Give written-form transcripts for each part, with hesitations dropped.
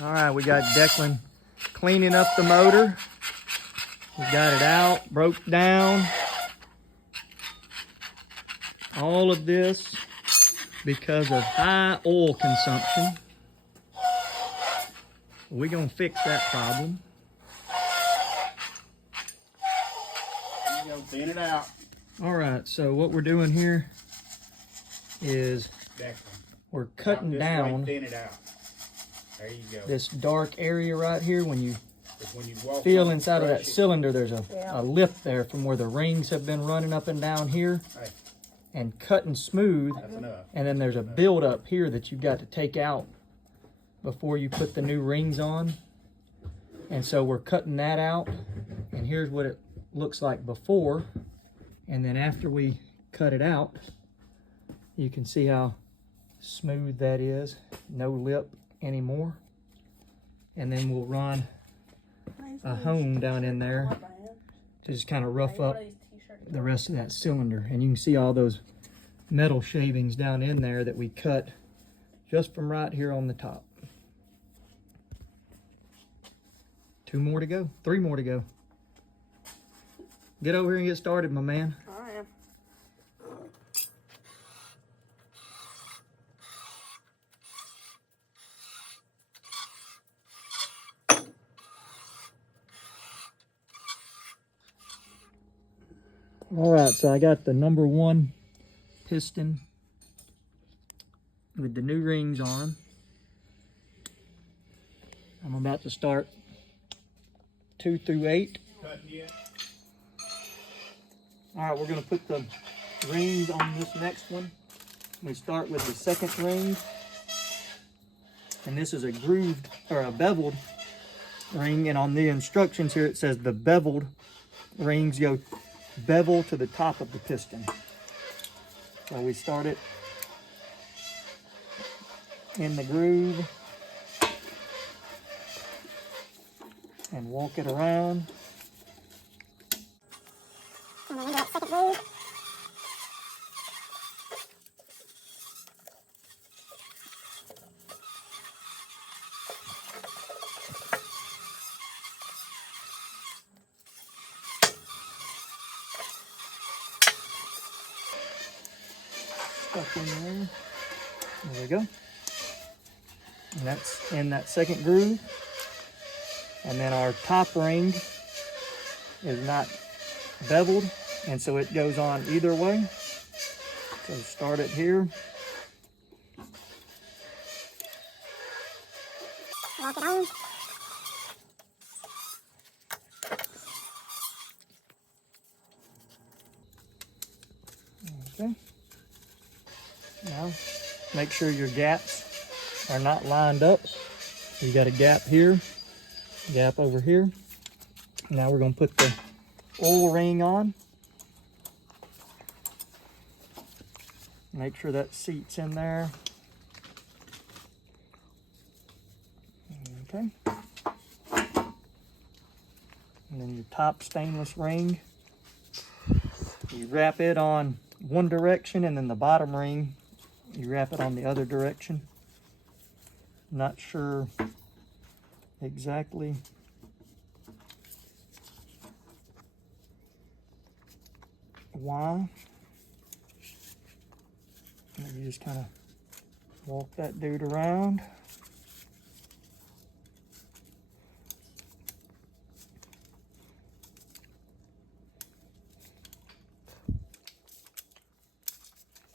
All right, we got Declan cleaning up the motor. We got it out, broke down. All of this because of high oil consumption. We're gonna fix that problem. There you go, thin it out. All right, so what we're doing here is we're cutting down thin it out. There you go. this dark area right here. When you walk feel inside of that cylinder, there's a lip there from where the rings have been running up and down here and cutting smooth. That's enough. And then there's a build up here that you've got to take out before you put the new rings on. And so we're cutting that out. And here's what it looks like before. And then after we cut it out, you can see how smooth that is. No lip anymore. And then we'll run a hone down in there to just kind of rough up the rest of that cylinder. And you can see all those metal shavings down in there that we cut just from right here on the top. 2 more to go, 3 more to go. Get over here and get started, my man. I am. All right, so I got the #1 piston with the new rings on them. I'm about to start 2 through 8. All right, we're gonna put the rings on this next one. We start with the second ring. And this is a grooved, or a beveled ring. And on the instructions here, it says the beveled rings go bevel to the top of the piston. So we start it in the groove and walk it around. And then into that second groove. Stuck in there. There we go. And that's in that second groove. And then our top ring is not beveled, and so it goes on either way. So start it here. Walk it on. Okay. Now, make sure your gaps are not lined up. You got a gap here, gap over here. Now we're going to put the oil ring on. Make sure that seat's in there. Okay. And then your top stainless ring. You wrap it on one direction, and then the bottom ring, you wrap it on the other direction. Not sure exactly why. And you just kind of walk that dude around.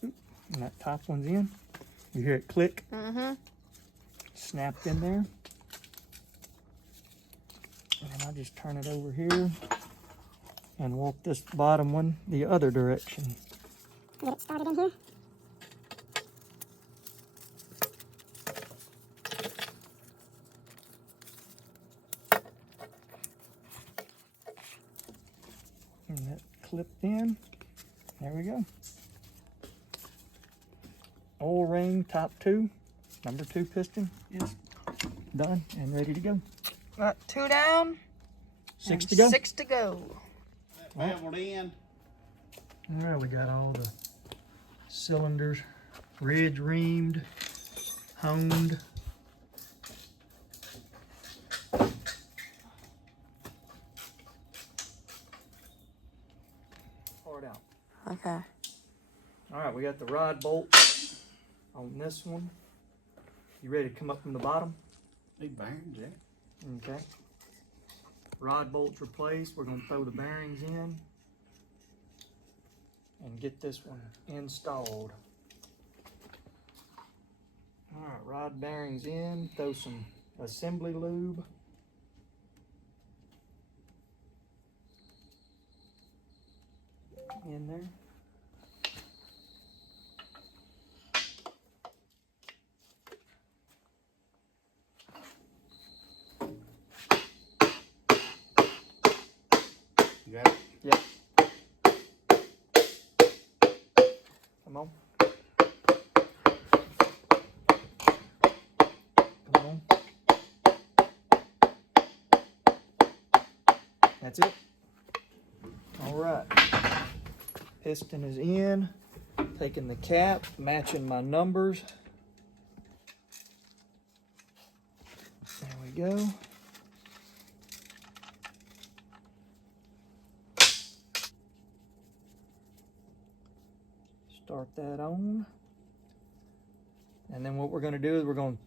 And that top one's in. You hear it click. Mm-hmm. Snapped in there. And then I'll just turn it over here and walk this bottom one the other direction. Get it started in here. And that clipped in. There we go. Oil ring, top 2, #2 piston is done and ready to go. Got 2 down. 6 to go. 6 to go. Beveled in. All right, we got all the cylinders ridge reamed, honed. got the rod bolt on this one. You ready to come up from the bottom? Need bearings, yeah. Okay. Rod bolts replaced. We're going to throw the bearings in and get this one installed. All right, rod bearings in. Throw some assembly lube. In there. You got it? Yep. Come on. Come on. That's it. All right. Piston is in. Taking the cap, matching my numbers. There we go. Start that on. And then what we're going to do is we're going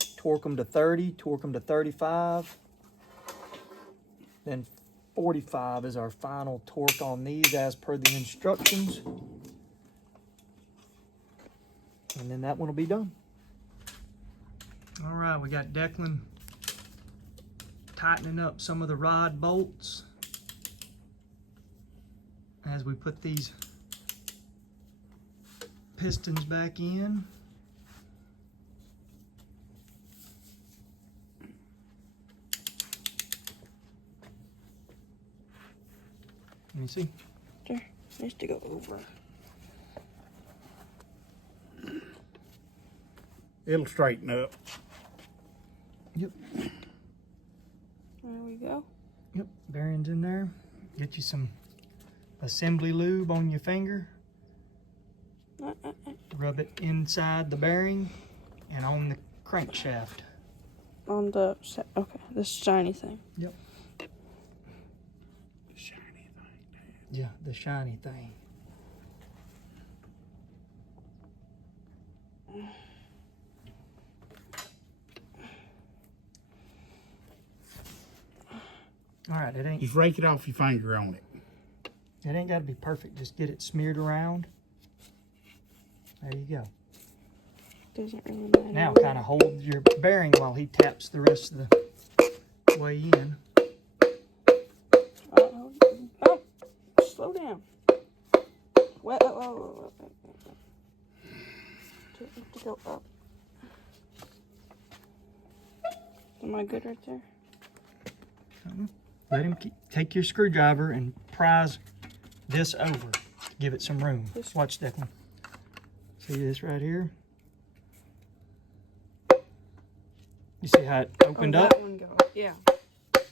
to torque them to 30, torque them to 35. Then 45 is our final torque on these as per the instructions. And then that one will be done. All right, we got Declan tightening up some of the rod bolts as we put these pistons back in. Let me see. Sure, needs to go over. It'll straighten up. Yep. There we go. Yep, bearings in there. Get you some assembly lube on your finger. Rub it inside the bearing and on the crankshaft. On the, okay, this shiny thing. Yep. The shiny thing. Yeah, the shiny thing. All right, it Just rake it off your finger on it. ain't got to be perfect. Just get it smeared around. There you go. Doesn't really matter. Now kind of hold your bearing while he taps the rest of the way in. Oh, slow down. Whoa. To go up. Am I good right there? Let him take your screwdriver and prise this over. Give it some room. Watch, Declan. See this right here? You see how it opened up? That one go. Yeah. I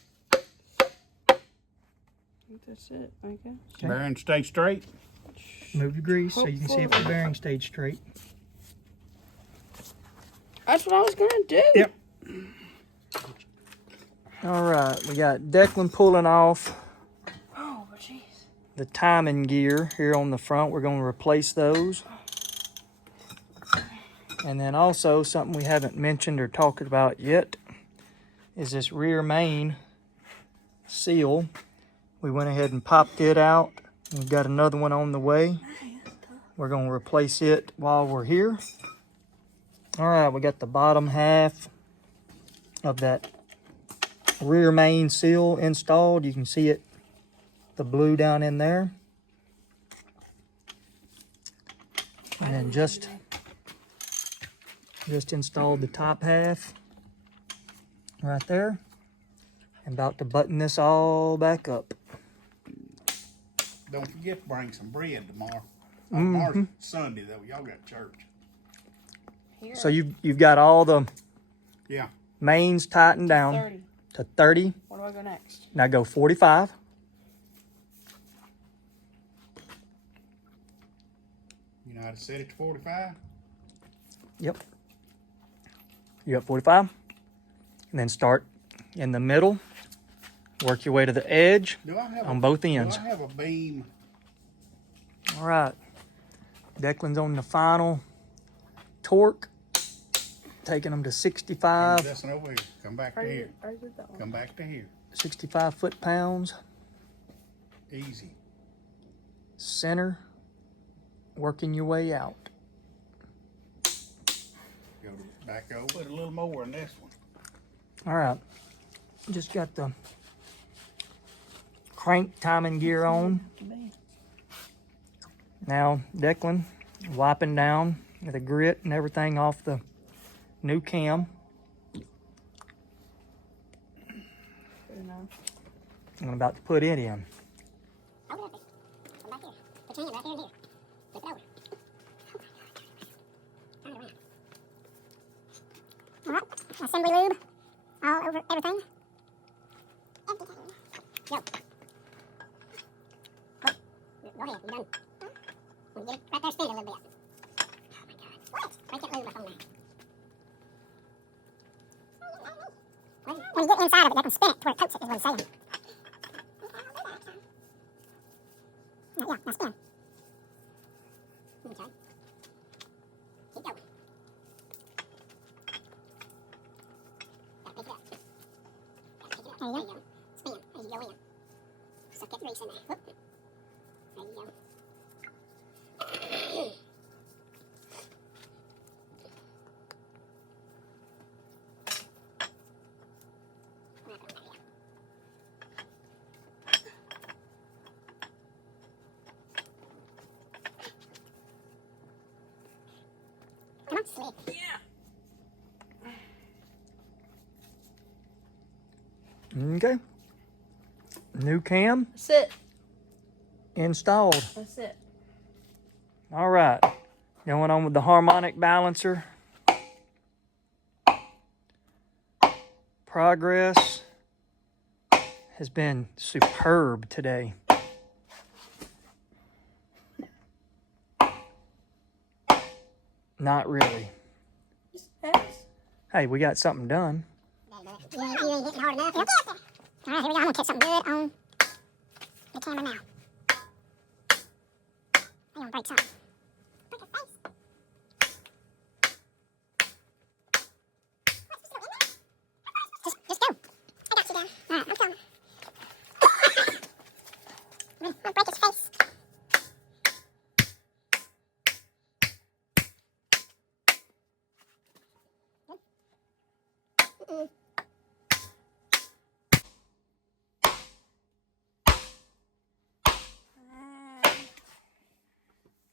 think that's it, I guess. Okay. Bearing stay straight. Move your grease so you can see if the bearing stayed straight. That's what I was gonna do. Yep. All right, we got Declan pulling off Oh, jeez. the timing gear here on the front. We're going to replace those. And then also something we haven't mentioned or talked about yet is this rear main seal. We went ahead and popped it out. We've got another one on the way. We're going to replace it while we're here. All right, we got the bottom half of that rear main seal installed. You can see it, the blue down in there. And then just installed the top half right there. I'm about to button this all back up. Don't forget to bring some bread tomorrow. Tomorrow's Sunday though. Y'all got church. Here. So you've got all the Yeah. mains tightened down 30. to 30. Where do I go next? Now go 45. You know how to set it to 45? Yep. You got 45. And then start in the middle. Work your way to the edge Do I have on both ends. Do I have a beam? All right. Declan's on the final torque, taking them to 65, Listen over here. Come back to here. I did that one. Come back to here. 65 foot-pounds. Easy. Center, working your way out. Go back over. Put a little more in this one. All right, just got the crank timing gear on. Now Declan wiping down the grit and everything off the new cam. Good enough. I'm about to put it in. Hold it up there. Come back here. Put your hand right here and here. Flip it over. Turn it around. All right. Assembly lube all over everything. Empty tank. Go. Go ahead. You're done. Get it right there. Spin it a little bit. Oh my God. What? Break that lube up on there. When you get inside of it, they can spin it to where it coats it, is what he's saying. Yeah, now spin. Okay. Keep going. Gotta pick it up. Gotta pick it up. There you go. Spin as you go in. Suck that grease in there. Whoop. There you go. Come on, slip. Okay. New cam That's it. installed. That's it. All right, going on with the harmonic balancer. Progress has been superb today. Not really. Yes. Hey, we got something done. You ain't hitting hard enough. All right, here we go. I'm gonna catch something good on the camera now. I'm gonna break something. Break his face. Just go. I got you down. All right, I'm coming. I'm gonna break his face.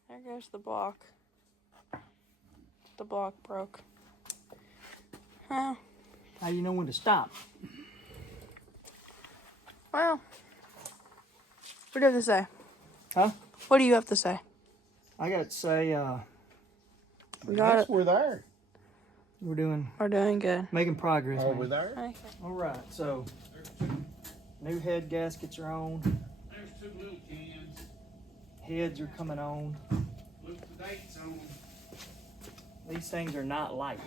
There goes the block. The block broke. Oh, How do you know when to stop? well. What do you have to say? Huh? What do you have to say? I got to say, We got it. We're there. we're doing, We're doing good. making progress. Oh, man. we're there. Okay. All right, so new head gaskets are on. There's two little cans. Heads are coming on. Look the dates on. These things are not light.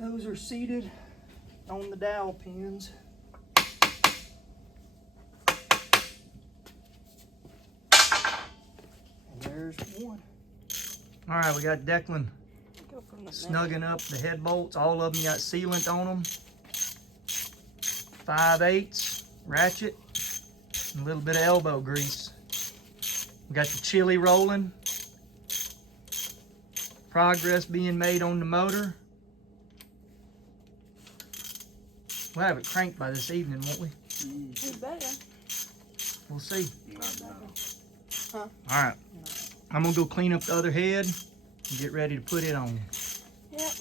Those are seated on the dowel pins. And there's one. All right, we got Declan Go from the snugging up the head bolts. All of them got sealant on them. 5/8 ratchet, and a little bit of elbow grease. We got the chili rolling. progress being made on the motor. We'll have it cranked by this evening, won't we? You better. We'll see. Huh? All right. I'm gonna go clean up the other head and get ready to put it on. Yep.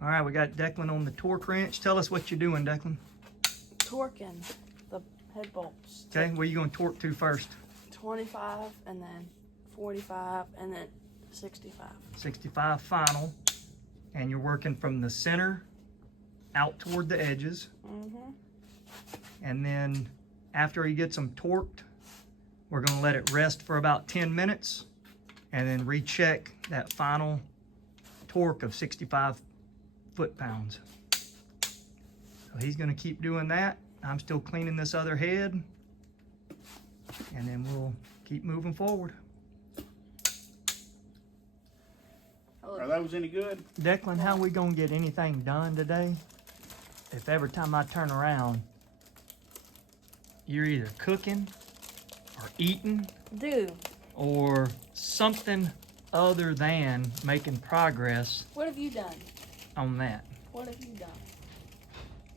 All right, we got Declan on the torque wrench. Tell us what you're doing, Declan. Torquing the head bolts. Okay, where you gonna torque to first? 25 and then 45 and then 65. 65 final. And you're working from the center out toward the edges. Mm-hmm. And then after he gets them torqued, we're gonna let it rest for about 10 minutes and then recheck that final torque of 65 foot-pounds. So he's gonna keep doing that. I'm still cleaning this other head and then we'll keep moving forward. Are those any good? Declan, how we gonna get anything done today if every time I turn around, you're either cooking or eating Dude, or something other than making progress what have you done? on that? What have you done?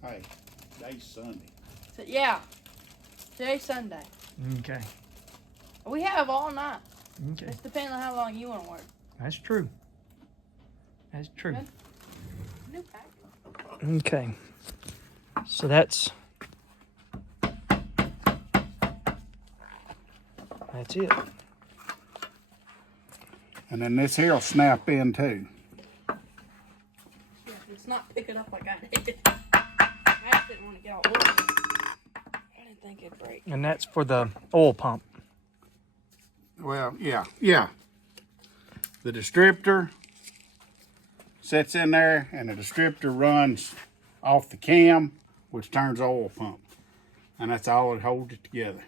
Hey, today's Sunday. So, yeah. Today's Sunday. Okay, We have all night. okay, It's depending on how long you want to work. that's true. That's true. Good. New pack. Okay, so that's it. And then this here will snap in too. Yeah, it's not picking up like I did. I just didn't want to get all oily. I didn't think it'd break. And that's for the oil pump. Well, yeah. The distributor sits in there and the distributor runs off the cam, which turns the oil pump. And that's all that holds it together.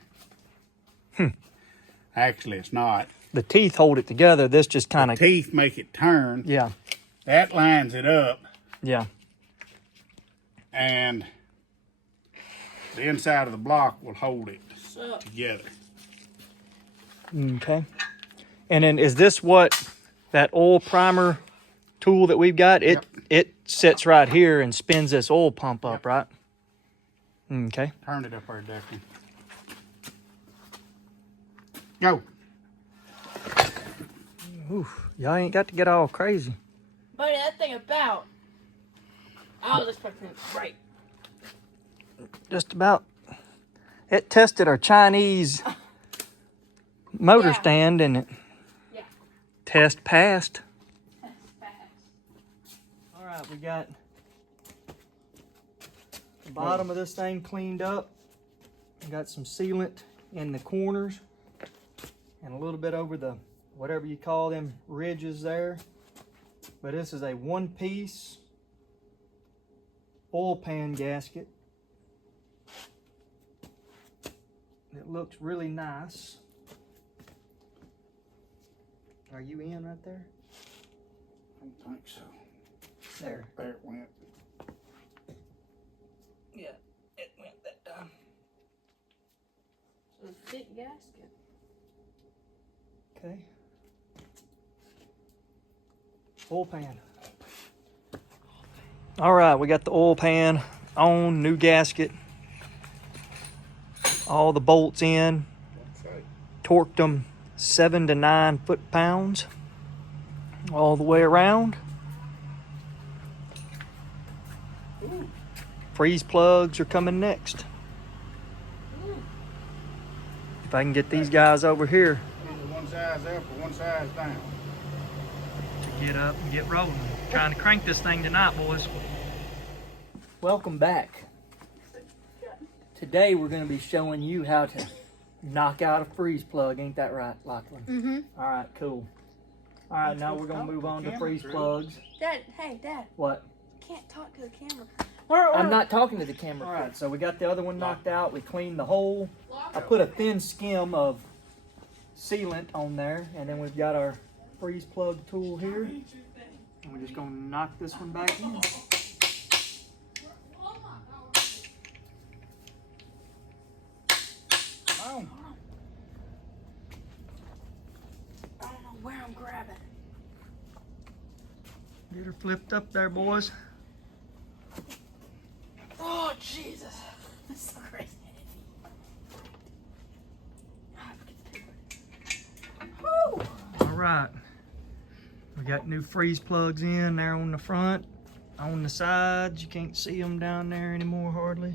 Actually, it's not. The teeth hold it together. This just kind of, Teeth make it turn. yeah, That lines it up. yeah. And the inside of the block will hold it So, together. Okay. And then is this what that oil primer tool that we've got? It sits right here and spins this oil pump up, right? Okay. Turn it up there, Declan. Go. Oof, y'all ain't got to get all crazy. buddy, that thing about. I was expecting it to break. Just about. It tested our Chinese motor Yeah. stand and it Yeah. test passed. That's fast. All right, we got the bottom of this thing cleaned up. We got some sealant in the corners and a little bit over the, whatever you call them, ridges there. But this is a one-piece oil pan gasket. It looks really nice. Are you in right there? I don't think so. There. There it went. Yeah, it went that time. So a thick gasket. Okay. Oil pan. All right, we got the oil pan on, new gasket. All the bolts in. Okay. Torqued them 7 to 9 foot-pounds all the way around. Freeze plugs are coming next. If I can get these guys over here Either one size up or one size down. to get up and get rolling. Trying to crank this thing tonight, boys. Welcome back. Today we're going to be showing you how to knock out a freeze plug. Ain't that right, Lachlan? Mm-hmm. All right, cool. All right, now we're going to move on to freeze plugs. Dad, hey, Dad. What? Can't talk to the camera. I'm not talking to the camera. All right, so we got the other one knocked out. We cleaned the hole. I put a thin skim of sealant on there, and then we've got our freeze plug tool here. And we're just going to knock this one back in. Oh. I don't know where I'm grabbing. Get her flipped up there, boys. Oh, Jesus. That's so crazy. Woo! All right. We got new freeze plugs in there on the front. On the sides, you can't see them down there anymore hardly.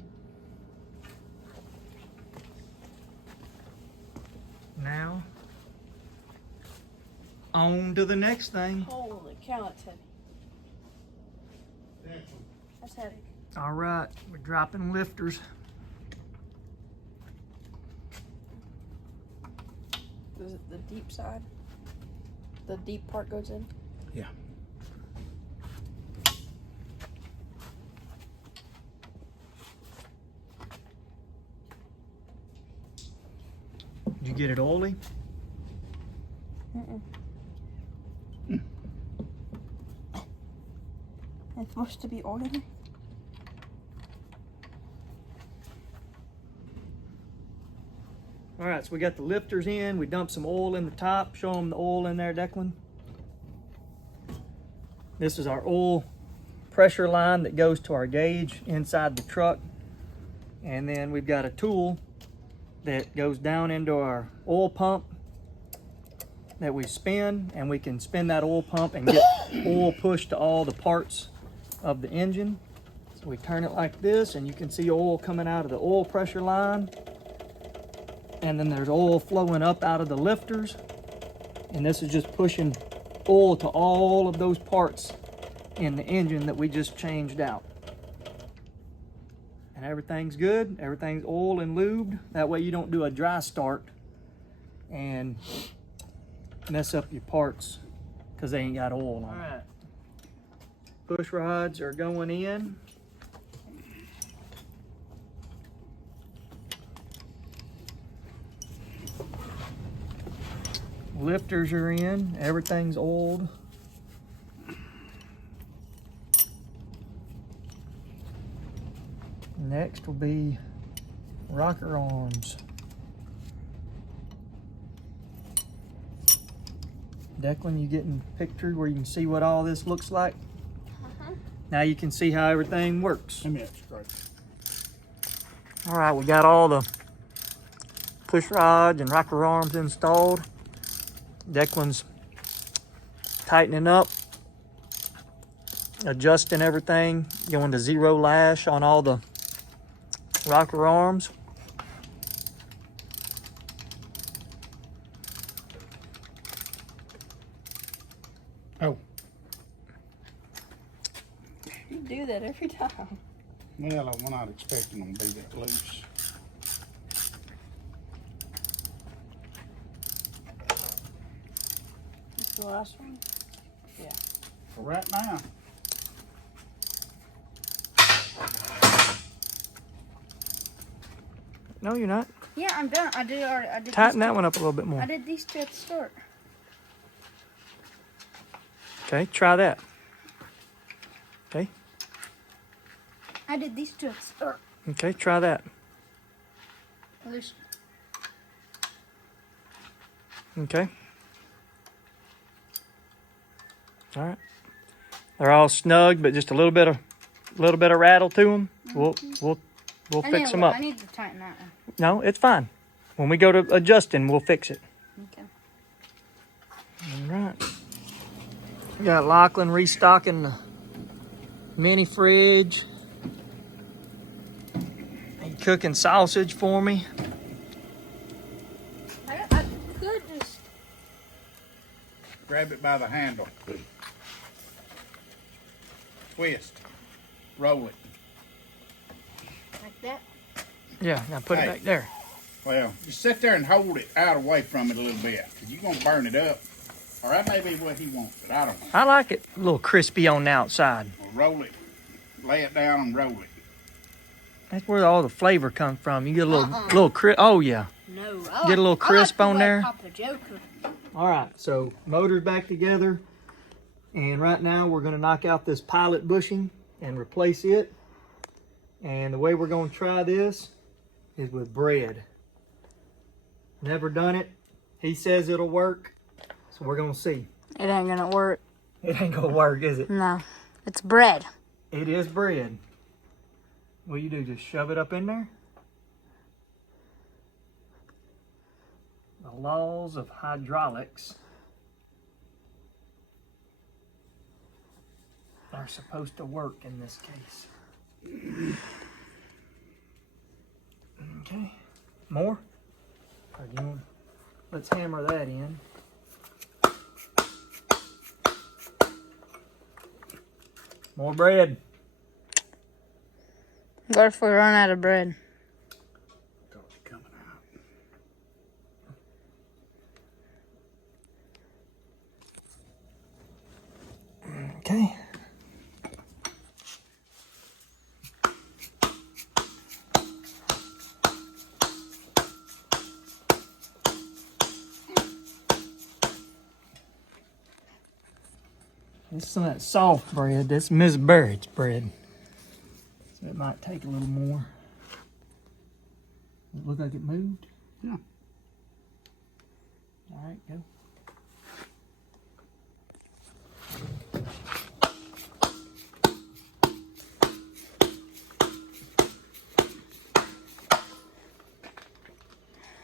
Now, on to the next thing. Holy cow, that's heavy. That's heavy. All right, we're dropping lifters. Is it the deep side? The deep part goes in? Yeah. Did you get it oily? Mm-mm. It's supposed to be oily? All right, so we got the lifters in. We dumped some oil in the top. Show them the oil in there, Declan. This is our oil pressure line that goes to our gauge inside the truck. And then we've got a tool that goes down into our oil pump that we spin, and we can spin that oil pump and get oil pushed to all the parts of the engine. So we turn it like this, and you can see oil coming out of the oil pressure line. And then there's oil flowing up out of the lifters. And this is just pushing oil to all of those parts in the engine that we just changed out. And everything's good. Everything's oil and lubed. That way you don't do a dry start and mess up your parts because they ain't got oil on. All right. Push rods are going in. Lifters are in. Everything's oiled. Next will be rocker arms. Declan, you getting pictured where you can see what all this looks like? Now you can see how everything works. Let me have straight. All right, we got all the push rods and rocker arms installed. Declan's tightening up, adjusting everything, going to 0 lash on all the rocker arms. Oh, You do that every time. well, I'm not expecting them to be that loose. This is the last one? Yeah. For right now. No, you're not. Yeah, I'm done. I did already. I did Tighten these that two. one up a little bit more. I did these two at the start. Okay, try that. Okay, I did these two at the start. okay, try that. There's Okay. All right. They're all snug, but just a little bit of rattle to them. We'll fix them up. I need to tighten that one. No, it's fine. When we go to adjusting, we'll fix it. Okay. All right. We got Lachlan restocking the mini fridge. He cooking sausage for me. I could just. Grab it by the handle. Twist. Roll it. Like that? Yeah, now put it Hey. back there. Well, just sit there and hold it out away from it a little bit, because you're going to burn it up. Or that may be what he wants, but I don't know. I like it a little crispy on the outside. Well, roll it. Lay it down and roll it. That's where all the flavor comes from. You get a little crisp. Oh yeah. No. Get a little crisp on there. Papa Joker. All right, so motor's back together, and right now we're gonna knock out this pilot bushing and replace it. And the way we're gonna try this is with bread. Never done it. He says it'll work, so we're gonna see. It ain't gonna work. It ain't gonna work, is it? No, it's bread. It is bread. What do you do? Just shove it up in there? The laws of hydraulics are supposed to work in this case. Okay. More? Or do you want... Let's hammer that in. More bread. What if we run out of bread? It's already coming out. Okay. This is some of that soft bread. That's Miss Barrett's bread. So it might take a little more. Does it look like it moved? Yeah. All right, go.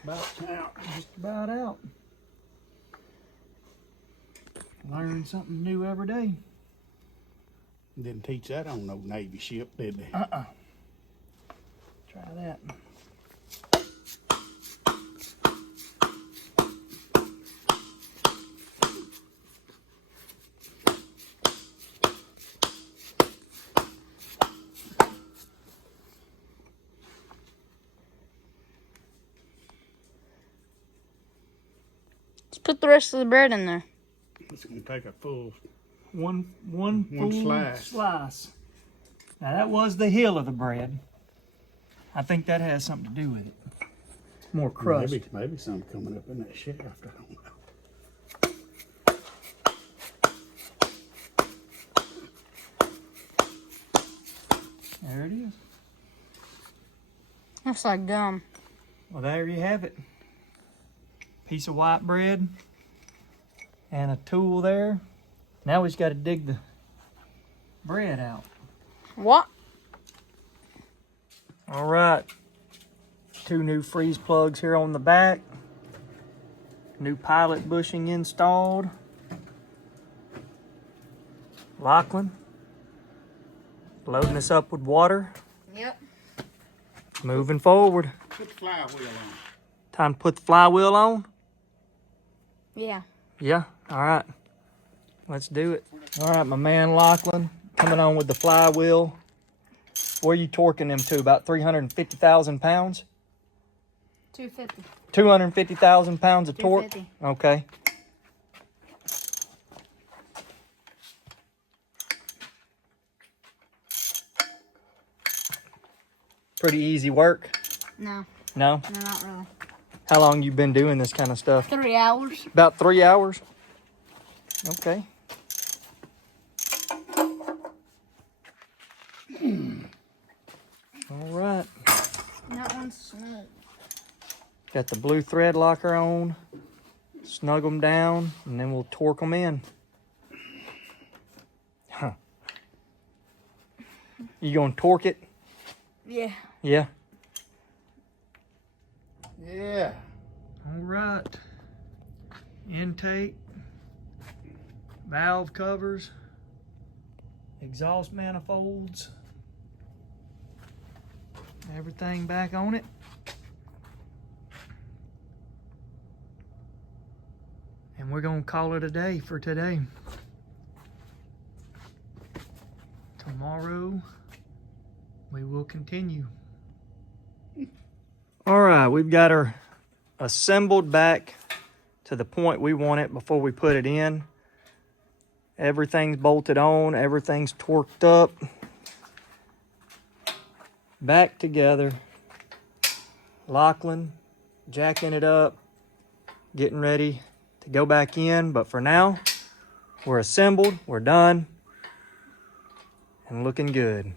About out. Just about out. Learn something new every day. Didn't teach that on no Navy ship, did they? Try that. Let's put the rest of the bread in there. It's gonna take a full. One One full slice. Now that was the heel of the bread. I think that has something to do with it. More crust. Maybe something coming up in that shaft. I don't know. There it is. Looks like gum. Well, there you have it. Piece of white bread and a tool there. Now we just got to dig the bread out. What? All right. 2 new freeze plugs here on the back. New pilot bushing installed. Lachlan. Loading this up with water. Yep. Moving forward. Put the flywheel on. Time to put the flywheel on. Yeah. Yeah, all right. Let's do it. All right, my man Lachlan coming on with the flywheel. Where are you torquing them to? About 350,000 pounds? 250. 250,000 pounds of torque? 250. Okay. Pretty easy work? No. No? No, not really. How long you been doing this kind of stuff? 3 hours. About 3 hours? Okay. All right. That one's snug. Got the blue thread locker on. Snug them down, and then we'll torque them in. Huh. You gonna torque it? Yeah. Yeah. Yeah. All right. Intake, valve covers, exhaust manifolds, everything back on it. And we're gonna call it a day for today. Tomorrow, we will continue. All right, we've got her assembled back to the point we want it before we put it in. Everything's bolted on, everything's torqued up. Back together. Lachlan jacking it up, getting ready to go back in. But for now, we're assembled, we're done, and looking good.